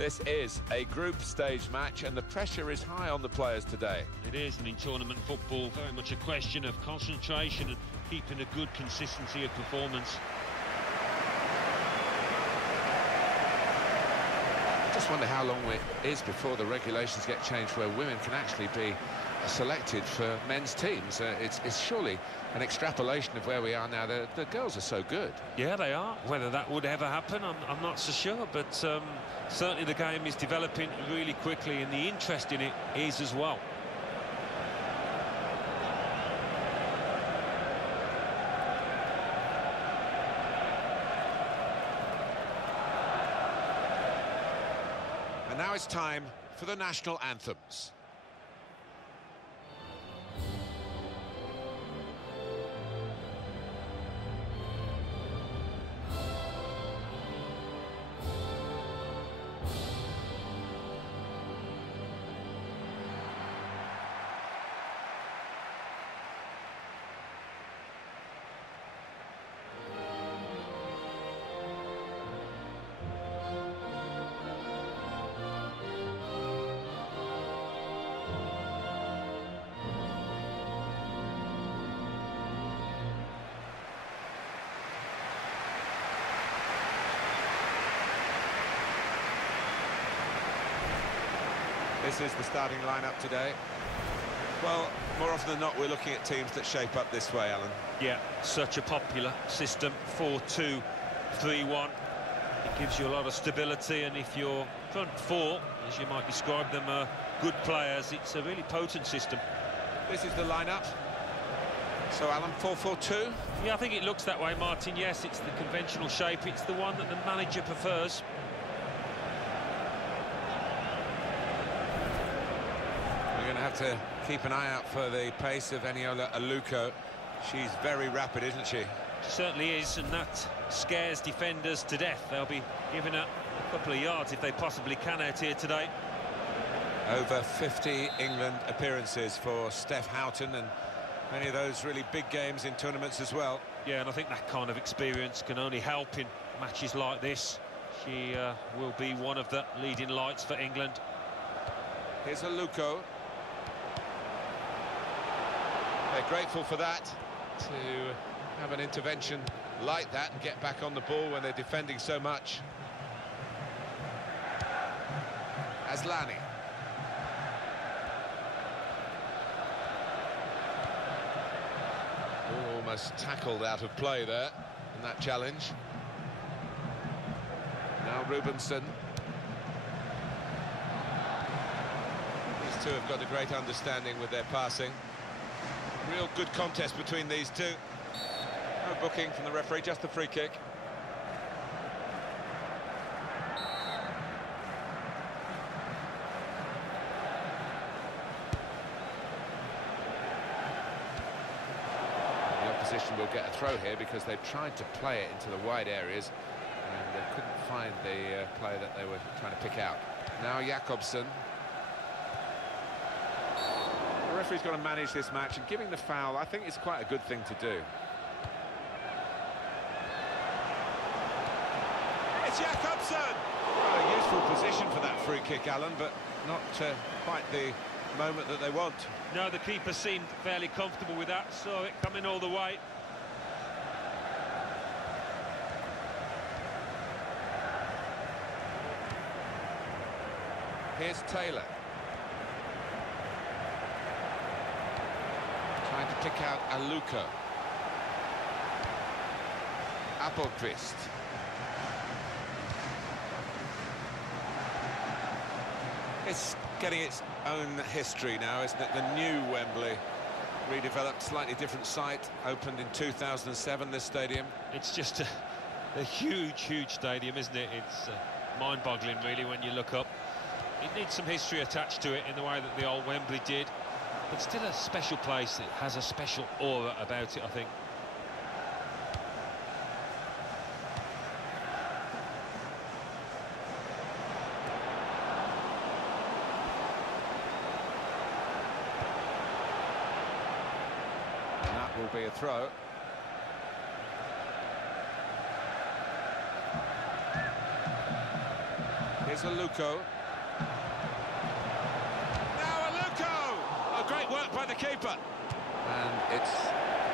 This is a group stage match and the pressure is high on the players today. It is, and in tournament football, very much a question of concentration and keeping a good consistency of performance. I just wonder how long it is before the regulations get changed where women can actually be selected for men's teams. It's surely an extrapolation of where we are now. The girls are so good. Yeah, they are. Whether that would ever happen, I'm not so sure, but certainly the game is developing really quickly and the interest in it is as well. And now it's time for the national anthems. This is the starting lineup today. Well, more often than not, we're looking at teams that shape up this way, Alan. Yeah, such a popular system, 4-2-3-1. It gives you a lot of stability, and if your front four, as you might describe them, are good players, it's a really potent system. This is the lineup. So, Alan, 4-4-2? Yeah, I think it looks that way, Martin. Yes, it's the conventional shape. It's the one that the manager prefers. We're going to have to keep an eye out for the pace of Eniola Aluko. She's very rapid, isn't she? She certainly is, and that scares defenders to death. They'll be giving her a couple of yards if they possibly can out here today. Over 50 England appearances for Steph Houghton, and many of those really big games in tournaments as well. Yeah, and I think that kind of experience can only help in matches like this. She will be one of the leading lights for England. Here's Aluko. They're grateful for that, to have an intervention like that and get back on the ball when they're defending so much. Aslani. Almost tackled out of play there in that challenge. Now Rubenson. These two have got a great understanding with their passing. Real good contest between these two. No booking from the referee, just the free kick. The opposition will get a throw here because they've tried to play it into the wide areas and they couldn't find the player that they were trying to pick out. Now Jakobsen. The referee's got to manage this match, and giving the foul, I think, is quite a good thing to do. It's Jakobsen! Well, a useful position for that free kick, Alan, but not quite the moment that they want. No, the keeper seemed fairly comfortable with that, saw it coming all the way. Here's Taylor. Trying to pick out Aluko. Appelqvist. It's getting its own history now, isn't it? The new Wembley, redeveloped, slightly different site, opened in 2007, this stadium. It's just a huge, huge stadium, isn't it? It's mind-boggling, really, when you look up. It needs some history attached to it in the way that the old Wembley did. But still a special place. It has a special aura about it, I think. And that will be a throw. Here's Aluko. Now Aluko! Oh, great work by the keeper. And it's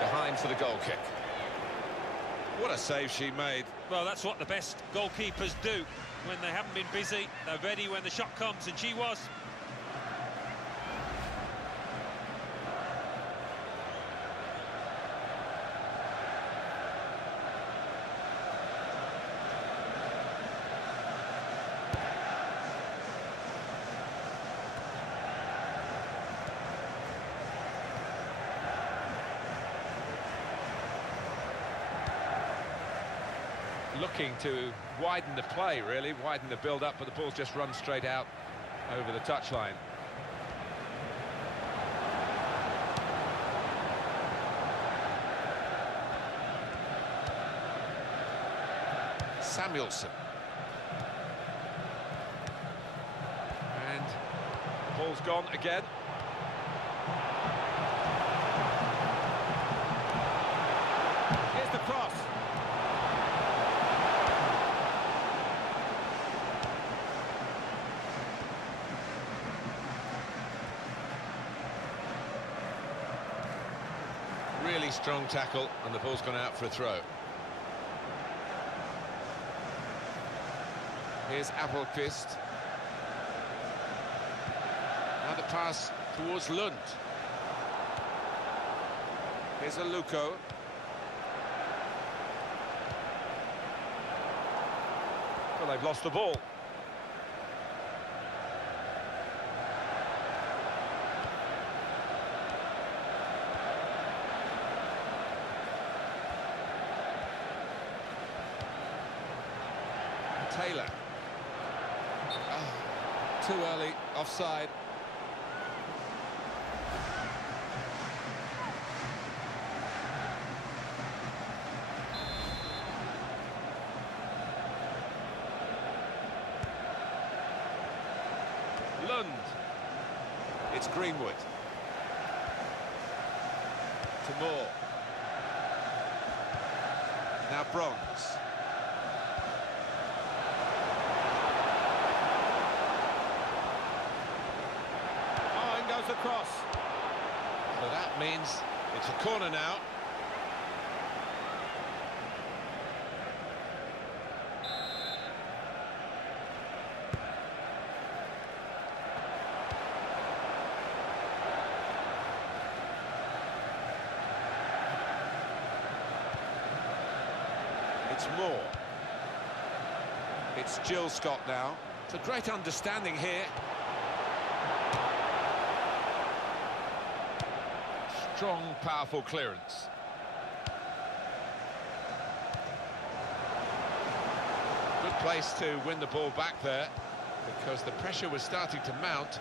behind for the goal kick. What a save she made. Well, that's what the best goalkeepers do. When they haven't been busy, they're ready when the shot comes, and she was. Looking to widen the play, really, widen the build-up, but the ball's just run straight out over the touchline. Samuelson. And the ball's gone again. Here's the cross. Really strong tackle, and the ball's gone out for a throw. Here's Appelqvist. Now the pass towards Lund. Here's Aluko. Well, they've lost the ball. Taylor. Oh, too early, offside. Lund. It's Greenwood. To Moore. Now Bronze. Across. So that means it's a corner now. It's Moore. It's Jill Scott now. It's a great understanding here. Strong, powerful clearance. Good place to win the ball back there, because the pressure was starting to mount.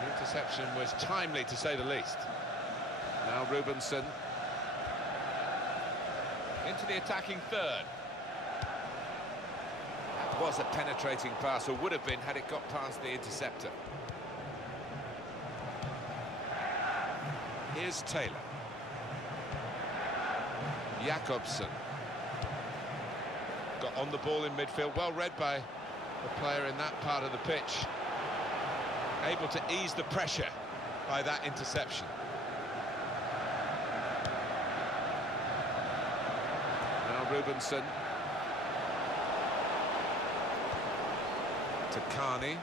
The interception was timely, to say the least. Now Rubenson into the attacking third. That was a penetrating pass, or would have been had it got past the interceptor. Here's Taylor. Jakobsen. Got on the ball in midfield, well read by the player in that part of the pitch. Able to ease the pressure by that interception. Now Rubenson. To Carney.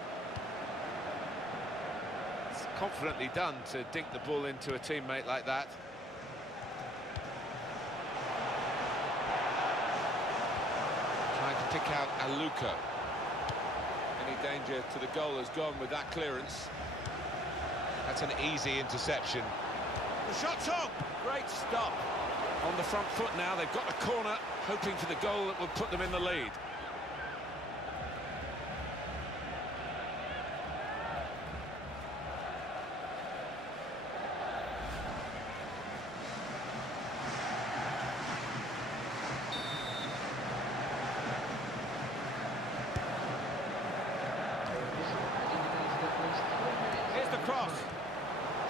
Confidently done to dink the ball into a teammate like that. Trying to pick out Aluko. Any danger to the goal has gone with that clearance. That's an easy interception. The shot's on! Great stop. On the front foot now, they've got the corner, hoping for the goal that will put them in the lead. Cross.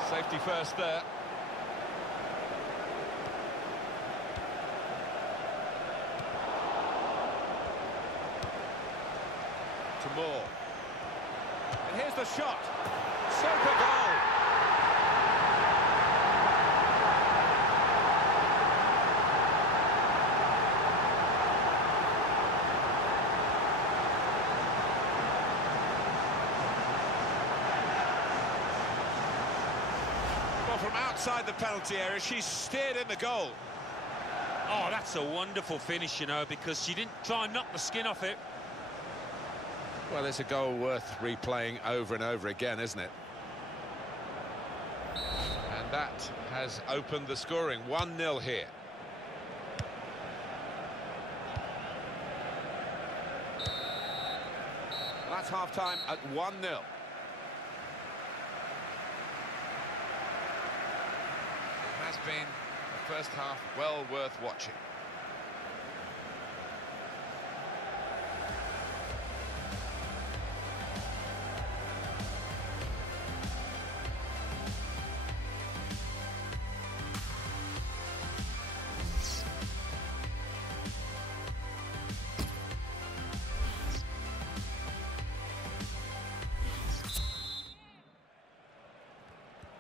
Safety first there. To Moore. And here's the shot. Super goal. Well, from outside the penalty area, she's steered in the goal. Oh, that's a wonderful finish, you know, because she didn't try and knock the skin off it. Well, it's a goal worth replaying over and over again, isn't it? And that has opened the scoring. 1-0 here. That's half-time at 1-0. It has been the first half well worth watching.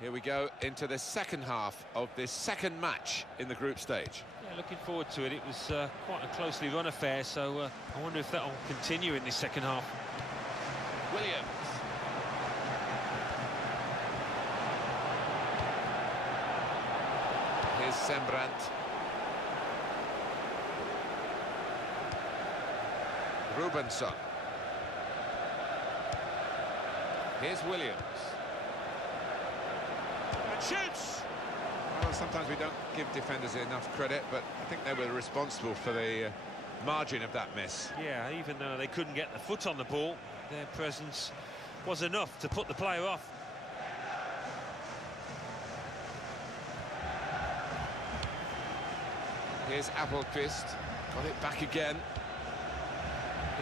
Here we go into the second half of this second match in the group stage. Yeah, looking forward to it. It was quite a closely run affair, so I wonder if that will continue in this second half. Williams. Here's Sembrant. Rubenson. Here's Williams. Shoots! Well, sometimes we don't give defenders enough credit, but I think they were responsible for the margin of that miss. Yeah, even though they couldn't get the foot on the ball, their presence was enough to put the player off. Here's Appelqvist, got it back again.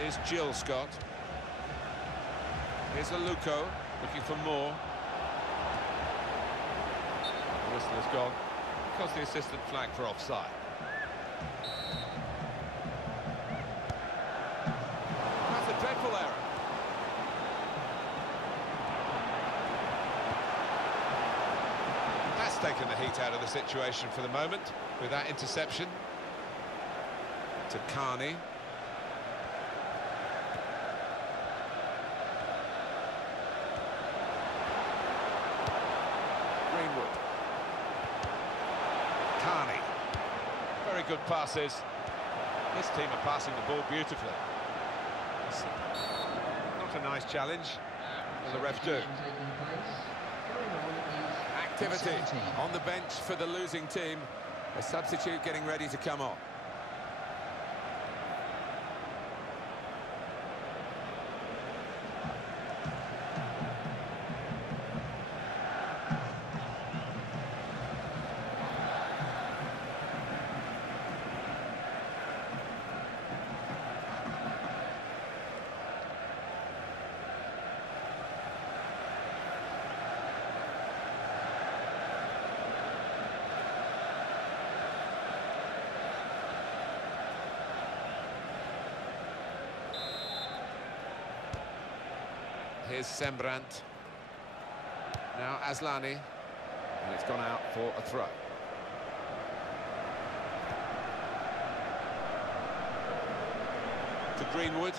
Here's Jill Scott. Here's Aluko, looking for more. The whistle has gone because the assistant flagged for offside. That's a dreadful error. That's taken the heat out of the situation for the moment with that interception. To Carney. Greenwood. Carney. Very good passes. This team are passing the ball beautifully. It's not a nice challenge, as the ref do. Activity on the bench for the losing team. A substitute getting ready to come on. Here's Sembrant. Now Aslani. And it's gone out for a throw. To Greenwood.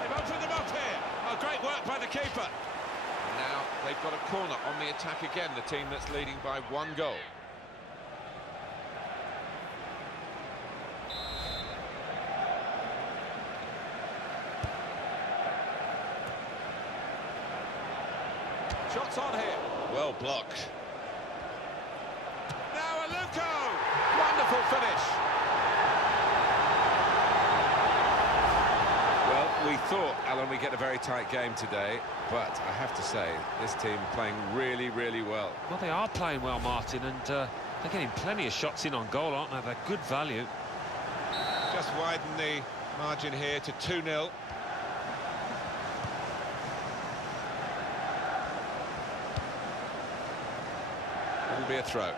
They've opened them up here. Oh, great work by the keeper. Now they've got a corner on the attack again, the team that's leading by 1 goal. Shots on here. Well blocked. Now Aluko! Wonderful finish. Well, we thought, Alan, we'd get a very tight game today, but I have to say, this team playing really, really well. Well, they are playing well, Martin, and they're getting plenty of shots in on goal, aren't they? They're good value. Just widen the margin here to 2-0. It'll be a throw.